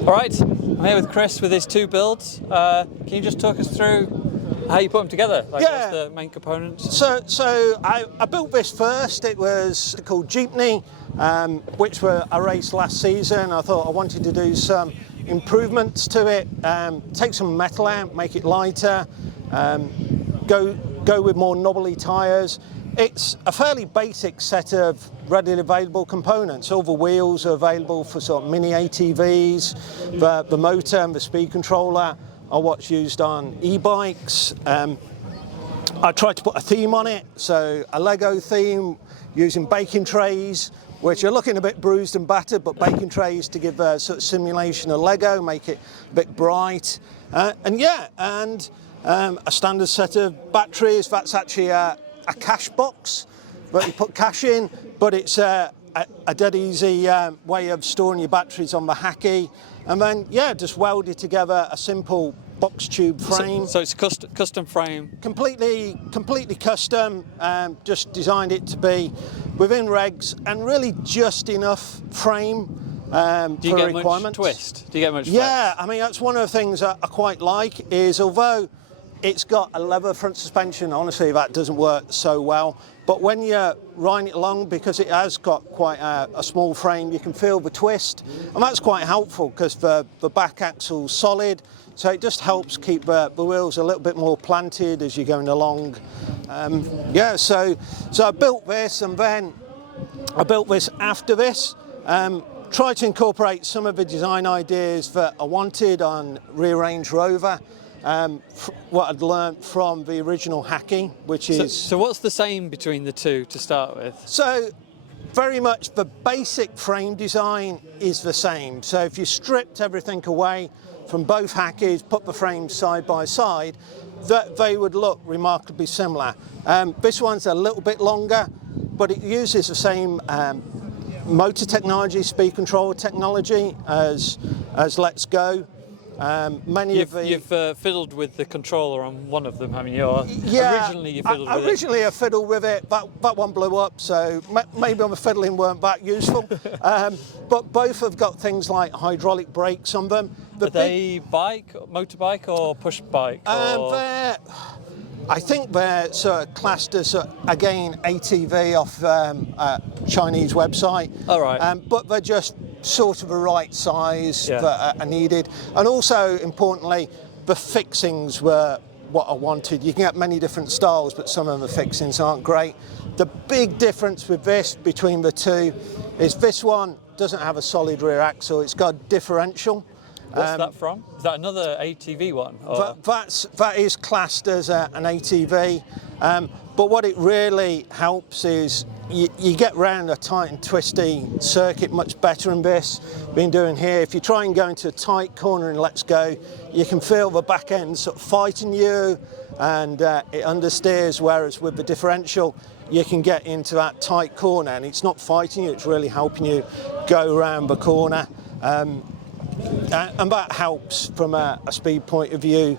All right, I'm here with Chris with his two builds. Can you just talk us through how you put them together? Like, what's the main components? So I built this first. It was called Jeepney, which I raced last season. I thought I wanted to do some improvements to it, take some metal out, make it lighter, go with more knobbly tyres. It's a fairly basic set of readily available components. All the wheels are available for sort of mini ATVs. The motor and the speed controller are what's used on e-bikes. I tried to put a theme on it, so a Lego theme using baking trays, which are looking a bit bruised and battered, but baking trays to give a sort of simulation of Lego, make it a bit bright. And a standard set of batteries. That's actually a cash box that you put cash in, but it's a dead easy way of storing your batteries on the Hacky. And then, just welded together a simple box tube frame. So it's a custom frame? Completely custom, just designed it to be within regs and really just enough frame Do you for get requirements. Much twist? Do you get much Yeah, flex? I mean, that's one of the things that I quite like is, although it's got a leather front suspension, honestly, that doesn't work so well. But when you're riding it along, because it has got quite a small frame, you can feel the twist. And that's quite helpful because the back axle's solid. So it just helps keep the wheels a little bit more planted as you're going along. So I built this, and then I built this after this. Tried to incorporate some of the design ideas that I wanted on Rearrange Rover. What I'd learnt from the original Hacky, which is... So what's the same between the two to start with? So very much the basic frame design is the same. So if you stripped everything away from both Hackies, put the frames side by side, that they would look remarkably similar. This one's a little bit longer, but it uses the same motor technology, speed control technology as Let's Go. You've fiddled with the controller on one of them, haven't you? Originally you fiddled with it. Originally I fiddled with it, that one blew up, so maybe my fiddling weren't that useful. But both have got things like hydraulic brakes on them. Are they motorbike or push bike? I think they're sort of classed as, again, ATV off a Chinese website. All right. But they're just sort of the right size that are needed. And also, importantly, the fixings were what I wanted. You can get many different styles, but some of the fixings aren't great. The big difference with this between the two is this one doesn't have a solid rear axle. It's got a differential. What's that from? Is that another ATV one? That is classed as an ATV, but what it really helps is you get round a tight and twisty circuit much better in this. Been doing here. If you try and go into a tight corner in Let's Go, you can feel the back end sort of fighting you, and it understeers. Whereas with the differential, you can get into that tight corner, and it's not fighting you. It's really helping you go around the corner. And that helps from a speed point of view.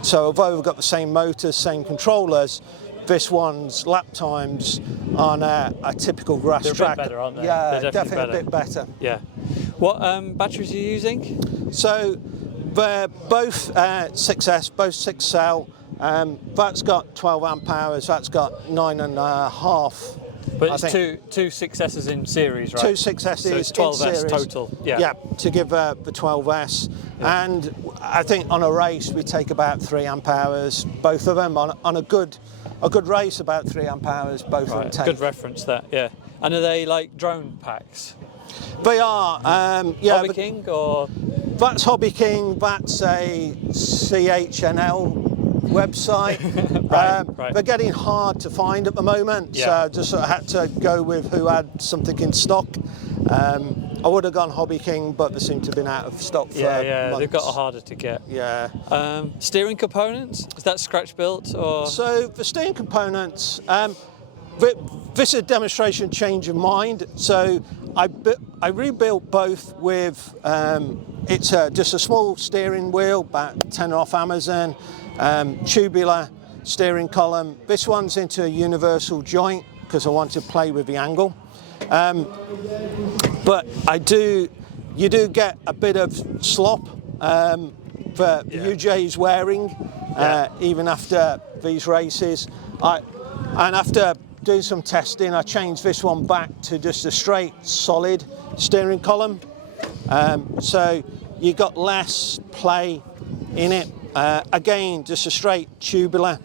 So although we've got the same motors, same controllers, this one's lap times on a typical grass track. They're a bit better, aren't they? Yeah, they're definitely a bit better. Yeah. What batteries are you using? So they're both 6S, both 6 cell. That's got 12 amp hours, that's got 9.5. But it's two 6S's in series, right? Two 6S's so it's 12S in series. total. Yeah, to give the 12S. Yeah. And I think on a race we take about 3 amp hours, both of them. On a good race, about 3 amp hours, both of them take. Good reference, that, yeah. And are they like drone packs? They are, Hobby King or? That's Hobby King, that's a CHNL website. Right. They're getting hard to find at the moment, so I just sort of had to go with who had something in stock. I would have gone Hobby King, but they seem to have been out of stock for months. They've got harder to get. Yeah. Steering components, is that scratch built or? So the steering components, this is a demonstration change of mind. So I rebuilt both with, it's just a small steering wheel, about 10 off Amazon, tubular steering column. This one's into a universal joint because I want to play with the angle. But I do you do get a bit of slop for UJ's wearing, even after these races. And after doing some testing, I changed this one back to just a straight, solid steering column. So you got less play in it. Again, just a straight tubular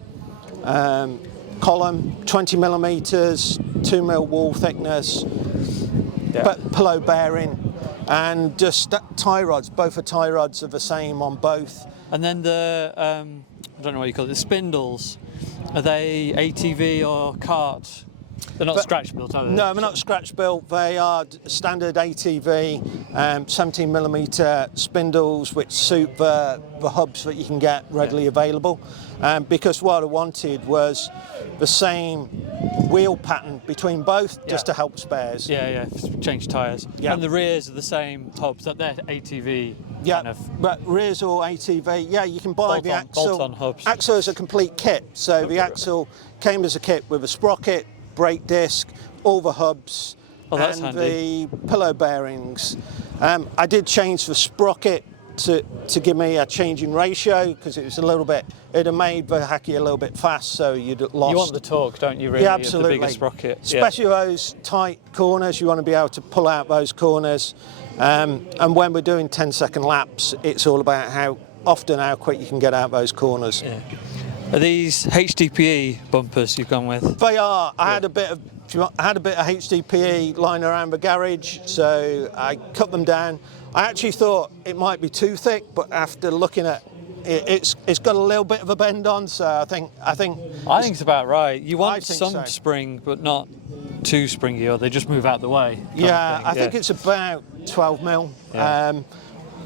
column, 20 millimeters, 2 mil wall thickness, pillow bearing, and just tie rods. Both the tie rods are the same on both. And then the, I don't know what you call it, the spindles, are they ATV or kart? They're not scratch built, are they? No, they're not scratch built. They are standard ATV, 17 millimeter spindles, which suit the hubs that you can get readily available. Because what I wanted was the same wheel pattern between both, just to help spares. Change tyres. And the rears are the same hubs, that they're ATV. Kind of. But rears or ATV, you can buy the axle. Bolt-on hubs. Axle is a complete kit. So the axle came as a kit with a sprocket, brake disc, all the hubs, and handy. The pillow bearings. I did change the sprocket to give me a changing ratio, because it was a little bit, it'd have made the Hacky a little bit fast, so you'd lost. You want the torque, don't you, really? Yeah, absolutely. The bigger sprocket. Especially those tight corners, you want to be able to pull out those corners. And when we're doing 10-second laps, it's all about how quick you can get out those corners. Yeah. Are these HDPE bumpers you've gone with? They are. I had a bit of HDPE lying around the garage, so I cut them down. I actually thought it might be too thick, but after looking at it, it's got a little bit of a bend on, so I think it's about right. You want some spring, but not too springy, or they just move out the way. I think it's about 12 mil.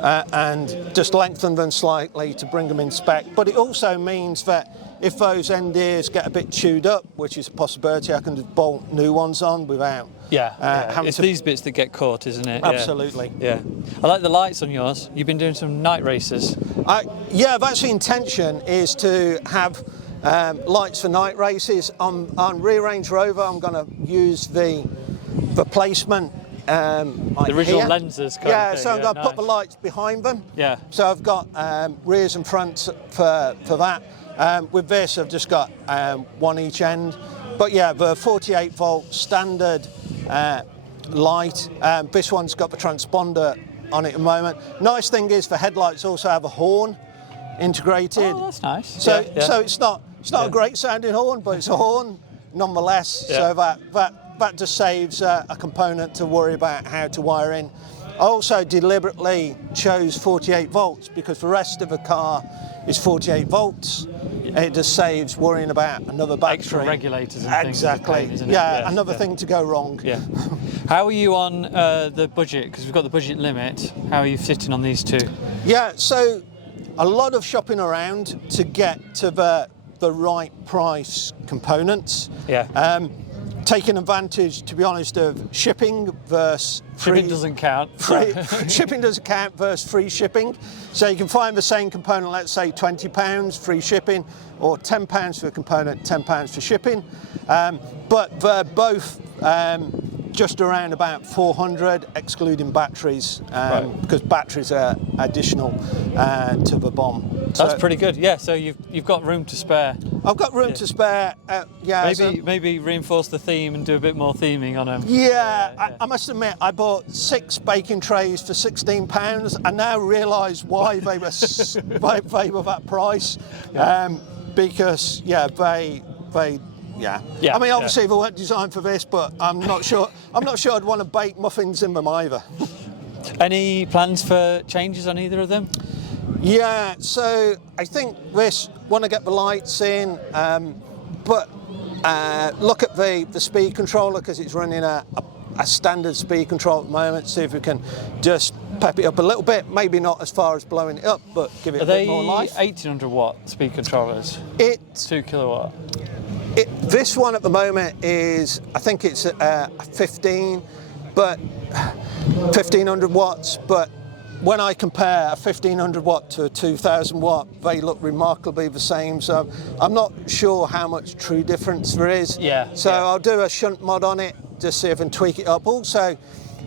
And just lengthen them slightly to bring them in spec. But it also means that if those end ears get a bit chewed up, which is a possibility, I can just bolt new ones on without having it's these bits that get caught, isn't it? Absolutely. Yeah. I like the lights on yours. You've been doing some night races. That's the intention, is to have lights for night races. On Rearrange Rover, I'm going to use the placement. The original lenses. So I'm going to put the lights behind them. So I've got rears and fronts for that. With this, I've just got one each end. But the 48 volt standard light. This one's got the transponder on it at the moment. Nice thing is the headlights also have a horn integrated. Oh, that's nice. So it's not a great sounding horn, but it's a horn nonetheless. So that just saves a component to worry about how to wire in. I also deliberately chose 48 volts because the rest of the car is 48 volts. It just saves worrying about another battery. Extra regulators and things. Exactly. Another thing to go wrong. How are you on the budget? Because we've got the budget limit. How are you sitting on these two? So a lot of shopping around to get to the right price components. Taking advantage, to be honest, of shipping versus free. Shipping doesn't count. Shipping doesn't count versus free shipping. So you can find the same component, let's say £20 free shipping, or £10 for a component, £10 for shipping. But they're both just around about 400, excluding batteries, because batteries are additional to the bomb. That's pretty good. So you've got room to spare. I've got room to spare. Maybe reinforce the theme and do a bit more theming on them. I must admit, I bought 6 baking trays for £16. I now realise why they were that price. Because they. I mean, obviously they weren't designed for this, but I'm not sure I'd want to bake muffins in them either. Any plans for changes on either of them? So I think this, want to get the lights in, but look at the speed controller, because it's running a standard speed control at the moment. See if we can just pep it up a little bit, maybe not as far as blowing it up, but give it a bit more life. Are they 1800 watt speed controllers? 2 kilowatt. This one at the moment is, I think it's 15, but 1500 watts. But when I compare a 1500 watt to a 2000 watt, they look remarkably the same. So I'm not sure how much true difference there is. I'll do a shunt mod on it, just see if I can tweak it up. Also,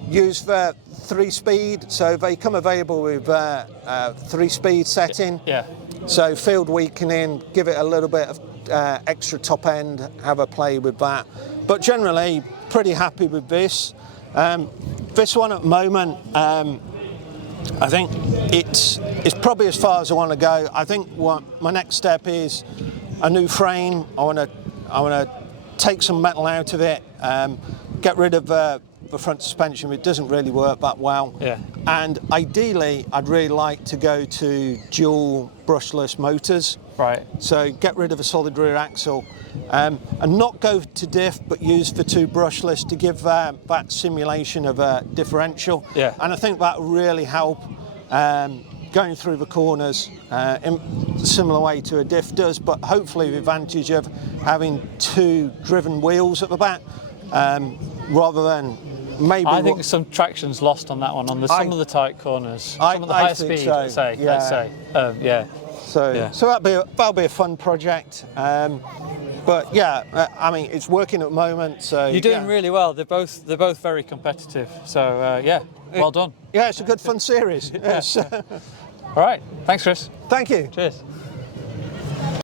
used for 3-speed, so they come available with 3-speed setting. Yeah. So field weakening, give it a little bit of extra top end, have a play with that. But generally, pretty happy with this. This one at the moment, I think it's probably as far as I want to go. I think what my next step is a new frame. I want to take some metal out of it, get rid of the front suspension. It doesn't really work that well. Yeah. And ideally, I'd really like to go to dual brushless motors. Right. So get rid of a solid rear axle, and not go to diff, but use the 2 brushless to give that simulation of a differential. Yeah. And I think that will really help going through the corners in a similar way to a diff does, but hopefully the advantage of having 2 driven wheels at the back rather than maybe. I think some traction's lost on that one, on some of the tight corners, some of the higher speed, so. let's say. Yeah. So that'll be a fun project. But yeah, I mean, it's working at the moment. So you're doing really well. They're both very competitive. So well done. Yeah, it's a good fun series. Yes. All right. Thanks, Chris. Thank you. Cheers.